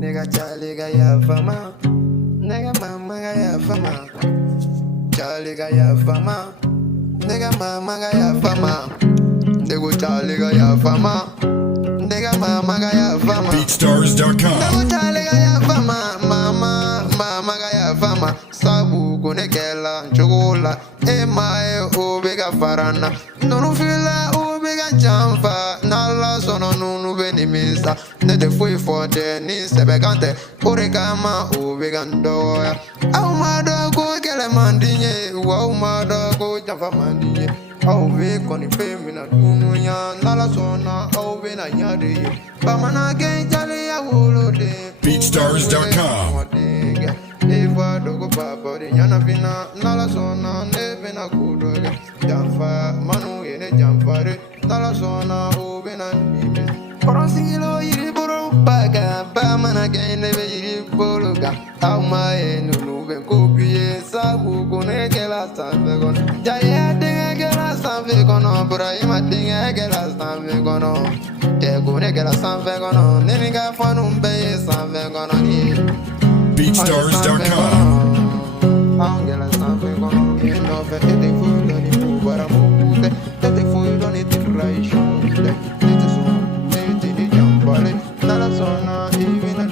Nigga Charlie got ya fama. Nigga mama got ya fama. Charlie got ya fama. Nigga mama got ya fama. Nigga Charlie got ya fama. Nigga mama got ya fama. BeatStars.com. Nigga Charlie got ya fama. Mama got ya fama. Sabu kunekela chokola. Ema obega farana. Nunu fila obega jamfa. Nala sono nunu benimisa. Nede fui forte ni sebekante. Urekama obega ndoya. Au madoko kele mandinye. Au madoko jamfa mandinye. Au be koni pemi na dunuya. Nala sona au be na nyade. Bamana gen jali ya wolode. BeatStars.com. Eva dogo papa de yana vina nala sona neve na kudoge jamfa manu yene jamfare nala sona obena nibe orosingilo yiri boro baga ba mana gene be yiri boroga ama enu be kopie sabu kone gela sanve gon jaya de gela sanve gono brahima de gela sanve gono te kone gela sanve gono neniga fanu be sanve gono ni BeatStars.com. Angela sanfé con bien no fe te fui lo ni pu para mute te fui lo ni traition te so te jampale nala sona even a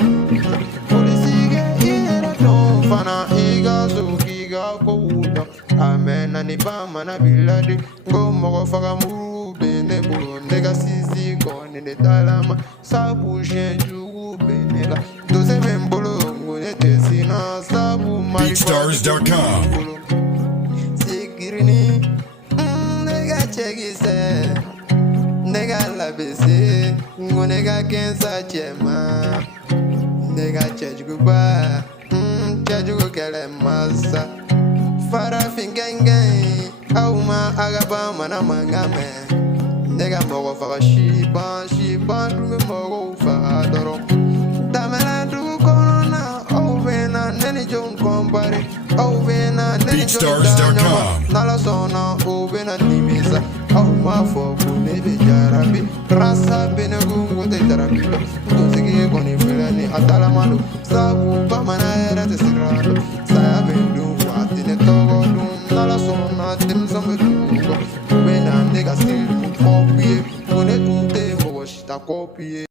polisiga era no fana iga sukiga ko uta amen ani ba mana biladi go mo faga mu bene bulu nega sisi con ne talama sabu jenju benela doze membolo BeatStars.com. Sigirini, nega chegise, nega labese, nega kensa chema, nega chejuba, chejugo kele masa, fara fingengen, auma agaba mana mangame, nega mogo fara shiban, dume mogo fara doro, damela du corona, ovena, neni jon compare, ovena, neni jon BeatStars.com. nala sona, ovena nimisa, auma fo kune de jarabi, rasa bene gungo de jarabi.